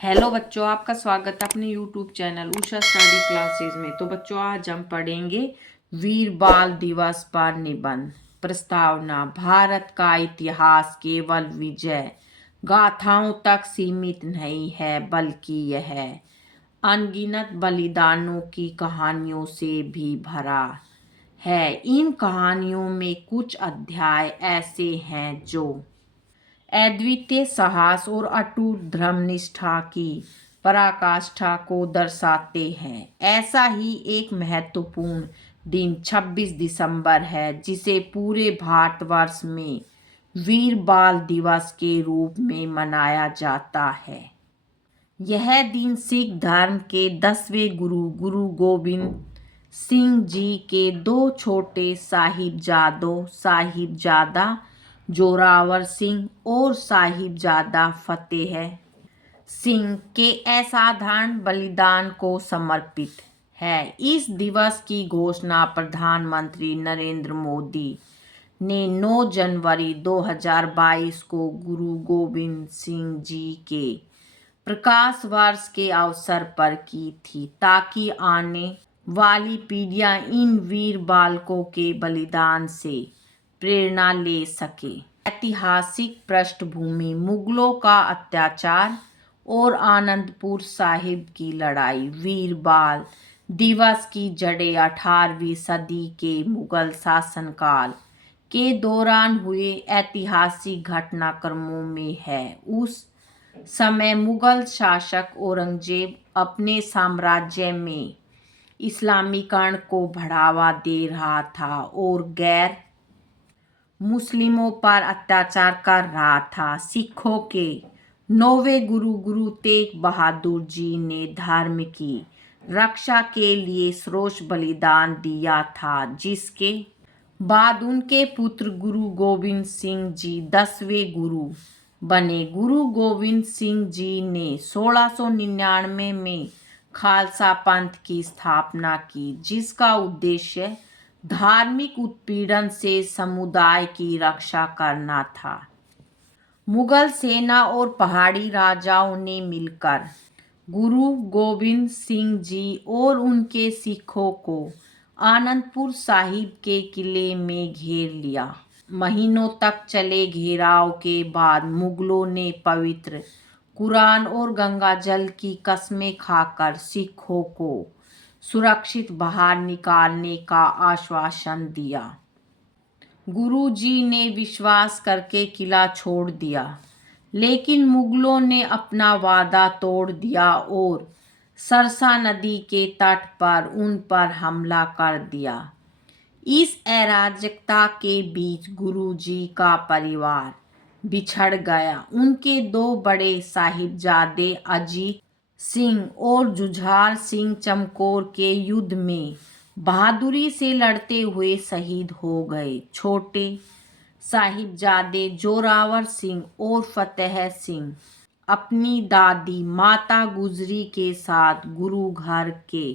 Hello बच्चों, आपका स्वागत है अपने YouTube channel Usha study classes में। तो बच्चों, आज हम पढ़ेंगे वीर बाल दिवस पर निबंध। प्रस्तावना: भारत का इतिहास केवल विजय गाथाओं तक सीमित नहीं है, बल्कि यह अनगिनत बलिदानों की कहानियों से भी भरा है। इन कहानियों में कुछ अध्याय ऐसे हैं जो अद्वितीय साहस और अटूट धर्मनिष्ठा की पराकाष्ठा को दर्शाते हैं। ऐसा ही एक महत्वपूर्ण दिन 26 दिसंबर है, जिसे पूरे भारतवर्ष में वीर बाल दिवस के रूप में मनाया जाता है। यह दिन सिख धर्म के 10वें गुरु गुरु गोबिंद सिंह जी के दो छोटे साहिबजादा जोरावर सिंह और साहिबजादा फतेह सिंह के असाधारण बलिदान को समर्पित है। इस दिवस की घोषणा प्रधानमंत्री नरेंद्र मोदी ने 9 जनवरी 2022 को गुरु गोबिंद सिंह जी के प्रकाश वर्ष के अवसर पर की थी, ताकि आने वाली पीढ़ियां इन वीर बालकों के बलिदान से प्रेरणा ले सके। ऐतिहासिक पृष्ठभूमि: मुगलों का अत्याचार और आनंदपुर साहिब की लड़ाई। वीर बाल दिवस की जड़ें 18वीं सदी के मुगल शासनकाल के दौरान हुए ऐतिहासिक घटनाक्रमों में है। उस समय मुगल शासक औरंगजेब अपने साम्राज्य में इस्लामीकरण को बढ़ावा दे रहा था और गैर मुस्लिमों पर अत्याचार कर रहा था। सिखों के 9वें गुरु गुरु तेग बहादुर जी ने धर्म की रक्षा के लिए सर्वोच्च बलिदान दिया था, जिसके बाद उनके पुत्र गुरु गोबिंद सिंह जी 10वें गुरु बने। गुरु गोबिंद सिंह जी ने 1699 में खालसा पंथ की स्थापना की, जिसका उद्देश्य धार्मिक उत्पीड़न से समुदाय की रक्षा करना था। मुगल सेना और पहाड़ी राजाओं ने मिलकर गुरु गोबिंद सिंह जी और उनके सिखों को आनंदपुर साहिब के किले में घेर लिया। महीनों तक चले घेराव के बाद मुगलों ने पवित्र कुरान और गंगा जल की कस्में खाकर सिखों को सुरक्षित बाहर निकालने का आश्वासन दिया। गुरु जी ने विश्वास करके किला छोड़ दिया, लेकिन मुगलों ने अपना वादा तोड़ दिया और सरसा नदी के तट पर उन पर हमला कर दिया। इस अराजकता के बीच गुरु जी का परिवार बिछड़ गया। उनके दो बड़े साहिबजादे अजीत सिंह और जुझार सिंह चमकौर के युद्ध में बहादुरी से लड़ते हुए शहीद हो गए। छोटे साहिबजादे जोरावर सिंह और फतेह सिंह अपनी दादी माता गुजरी के साथ गुरु घर के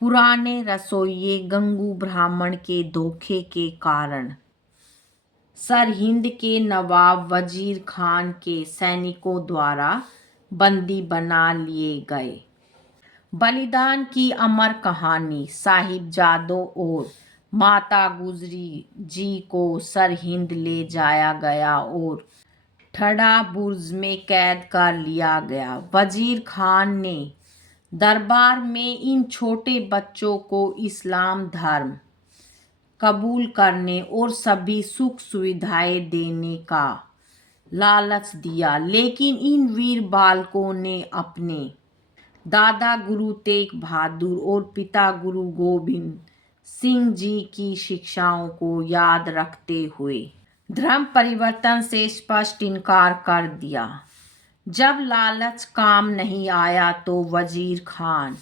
पुराने रसोइये गंगू ब्राह्मण के धोखे के कारण सरहिंद के नवाब वजीर खान के सैनिकों द्वारा बंदी बना लिए गए। बलिदान की अमर कहानी: साहिबजादों और माता गुजरी जी को सरहिंद ले जाया गया और ठड़ा बुर्ज में कैद कर लिया गया। वजीर खान ने दरबार में इन छोटे बच्चों को इस्लाम धर्म कबूल करने और सभी सुख सुविधाएं देने का लालच दिया, लेकिन इन वीर बालकों ने अपने दादा गुरु तेग बहादुर और पिता गुरु गोबिंद सिंह जी की शिक्षाओं को याद रखते हुए धर्म परिवर्तन से स्पष्ट इनकार कर दिया। जब लालच काम नहीं आया तो वजीर खान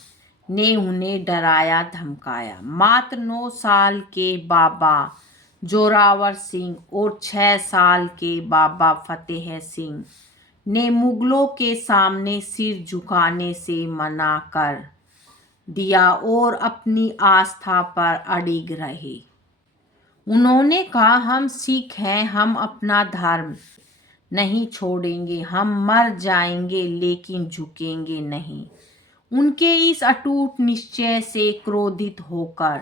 ने उन्हें डराया धमकाया। मात्र 9 साल के बाबा जोरावर सिंह और 6 साल के बाबा फतेह सिंह ने मुगलों के सामने सिर झुकाने से मना कर दिया और अपनी आस्था पर अडिग रहे। उन्होंने कहा, हम सिख हैं, हम अपना धर्म नहीं छोड़ेंगे, हम मर जाएंगे लेकिन झुकेंगे नहीं। उनके इस अटूट निश्चय से क्रोधित होकर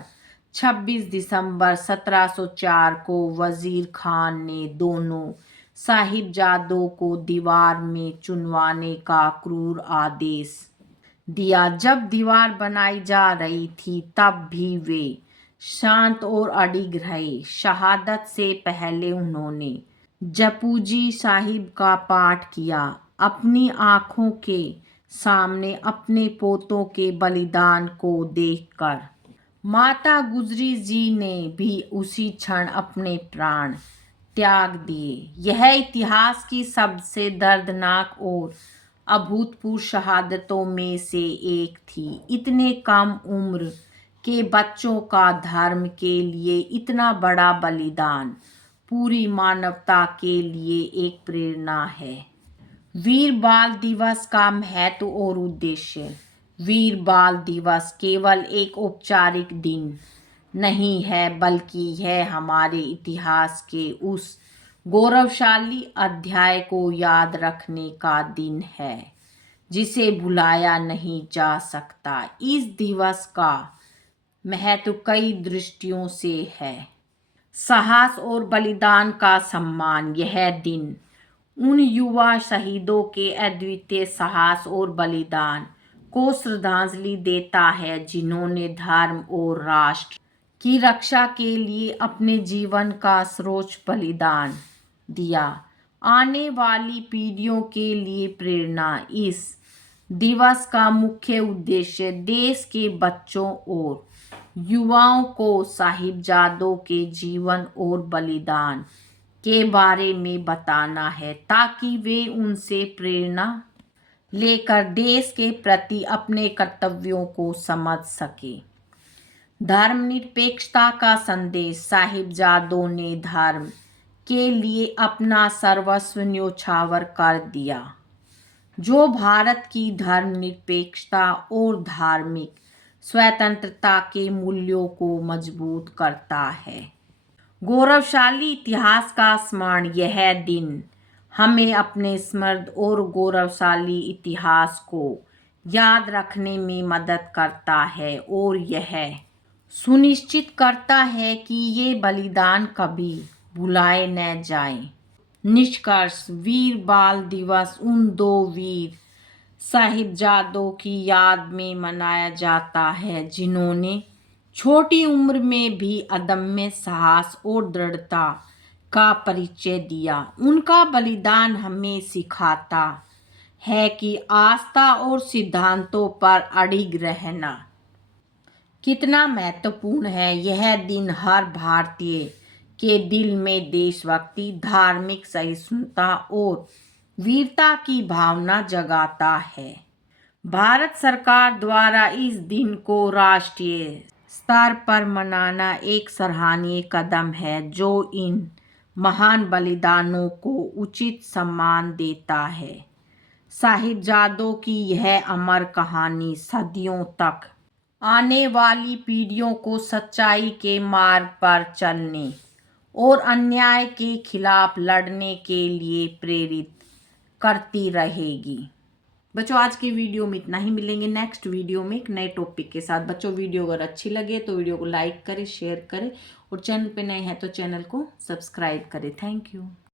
26 दिसंबर 1704 को वजीर खान ने दोनों साहिबजादों को दीवार में चुनवाने का क्रूर आदेश दिया। जब दीवार बनाई जा रही थी तब भी वे शांत और अडिग रहे। शहादत से पहले उन्होंने जपूजी साहिब का पाठ किया। अपनी आंखों के सामने अपने पोतों के बलिदान को देखकर माता गुजरी जी ने भी उसी क्षण अपने प्राण त्याग दिए। यह इतिहास की सबसे दर्दनाक और अभूतपूर्व शहादतों में से एक थी। इतने कम उम्र के बच्चों का धर्म के लिए इतना बड़ा बलिदान पूरी मानवता के लिए एक प्रेरणा है। वीर बाल दिवस का महत्व और उद्देश्य। वीर बाल दिवस केवल एक औपचारिक दिन नहीं है, बल्कि यह हमारे इतिहास के उस गौरवशाली अध्याय को याद रखने का दिन है जिसे भुलाया नहीं जा सकता। इस दिवस का महत्व कई दृष्टियों से है। साहस और बलिदान का सम्मान। यह दिन उन युवा शहीदों के अद्वितीय साहस और बलिदान को श्रद्धांजलि देता है जिन्होंने धर्म और राष्ट्र की रक्षा के लिए अपने जीवन का सर्वोच्च बलिदान दिया। आने वाली पीढ़ियों के लिए प्रेरणा। इस दिवस का मुख्य उद्देश्य देश के बच्चों और युवाओं को साहिबजादों के जीवन और बलिदान के बारे में बताना है ताकि वे उनसे प्रेरणा लेकर देश के प्रति अपने कर्तव्यों को समझ सके। धर्मनिरपेक्षता का संदेश। साहिबजादों ने धर्म के लिए अपना सर्वस्व न्योछावर कर दिया, जो भारत की धर्मनिरपेक्षता और धार्मिक स्वतंत्रता के मूल्यों को मजबूत करता है। गौरवशाली इतिहास का स्मरण। यह दिन हमें अपने समृद्ध और गौरवशाली इतिहास को याद रखने में मदद करता है और यह सुनिश्चित करता है कि ये बलिदान कभी भुलाए न जाएं। निष्कर्ष। वीर बाल दिवस उन दो वीर साहिबजादों की याद में मनाया जाता है जिन्होंने छोटी उम्र में भी अदम्य साहस और दृढ़ता का परिचय दिया। उनका बलिदान हमें सिखाता है कि आस्था और सिद्धांतों पर अडिग रहना कितना महत्वपूर्ण है। यह दिन हर भारतीय के दिल में देशभक्ति, धार्मिक सहिष्णुता और वीरता की भावना जगाता है। भारत सरकार द्वारा इस दिन को राष्ट्रीय स्तर पर मनाना एक सराहनीय कदम है जो इन महान बलिदानों को उचित सम्मान देता है। साहिबजादों की यह अमर कहानी सदियों तक आने वाली पीढ़ियों को सच्चाई के मार्ग पर चलने और अन्याय के खिलाफ लड़ने के लिए प्रेरित करती रहेगी। बच्चों, आज की वीडियो में इतना ही। मिलेंगे नेक्स्ट वीडियो में एक नए टॉपिक के साथ। बच्चों, वीडियो अगर अच्छी लगे तो वीडियो को लाइक करें, शेयर करें और चैनल पे नए हैं तो चैनल को सब्सक्राइब करें। Thank you.